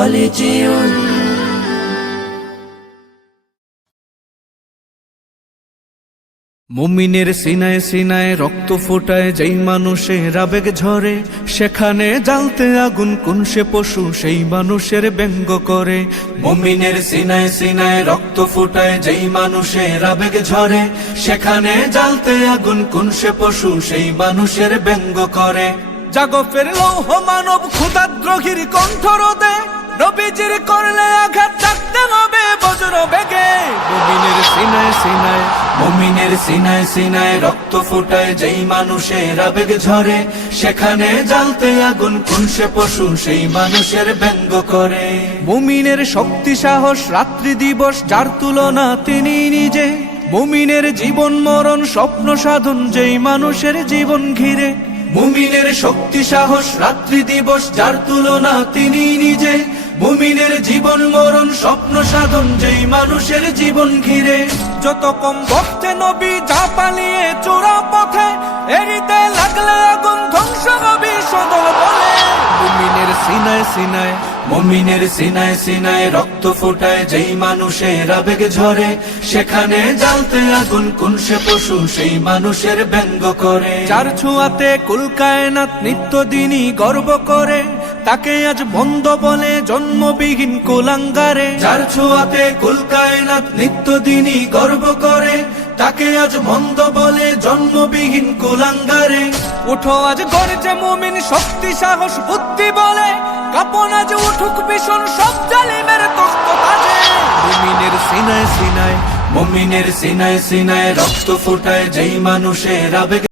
خالدون মুমিনের সিনায় সিনায় রক্ত ফোটায় যেই মানুষের আবেগ ঝরে, সেখানে জ্বালতে আগুন কোন সে পশু সেই মানুষের ব্যঙ্গ করে। মুমিনের সিনায় সিনায় রক্ত ফোটায় যেই মানুষের আবেগ ঝরে, সেখানে জ্বালতে আগুন কোন সে পশু সেই মানুষের ব্যঙ্গ করে। জাগো ফের লৌহ মানব ক্ষুধাদ্রোহীর কণ্ঠ রোদে, নবীজির করলে আঘাত থাকতে হবে বজ্র বেগে। মুমিনের সিনায় সিনায়, মুমিনের সিনায় সিনায় রক্ত ফোটায় যেই মানুষের আবেগ ঝরে, সেখানে জ্বালতে আগুন কোন সে পশু সেই মানুষের ব্যঙ্গ করে। মুমিনের শক্তি সাহস রাত্রি দিবস যার তুলনা তিনি নিজে, মুমিনের জীবন মরণ স্বপ্ন সাধন যেই মানুষের জীবন ঘিরে। মুমিনের শক্তি সাহস রাত্রি দিবস যার তুলনা তিনি নিজে, মুমিনের জীবন মরণ স্বপ্ন সাধন যেই মানুষের জীবন ঘিরে। যত কম ভক্তে নবী যা পালিয়ে চোরা পথে, এরিতে লাগলে আগুন ধ্বংস হবে সদল বলে। মুমিনের সিনায় সিনায়, মুমিনের সিনায় সিনায় রক্ত ফোটায় যেই মানুষের আবেগ ঝরে, সেখানে জ্বালতে আগুন কোন সে পশু সেই মানুষের ব্যঙ্গ করে। যার ছোঁয়াতে কুল কায়নাত নিত্যদিনই গর্ব করে, তাকে আজ বন্ধ বলে জন্মবিহীন কুলাঙ্গারে। যার ছোঁয়াতে কুল কায়নাত নিত্যদিনই গর্ব করে, তাকে আজ মন্দ বলে জন্মবিহীন কুলাঙ্গারে। উঠো আজ গর্জে মুমিন শক্তি সাহস বুদ্ধি বলে, কাঁপন আজ উঠুক ভীষণ সব জালিমের তখ্ত তাজে। মুমিনের সিনায় সিনায়, মুমিনের সিনায় সিনায় রক্ত ফোটায় যেই মানুষের আবেগ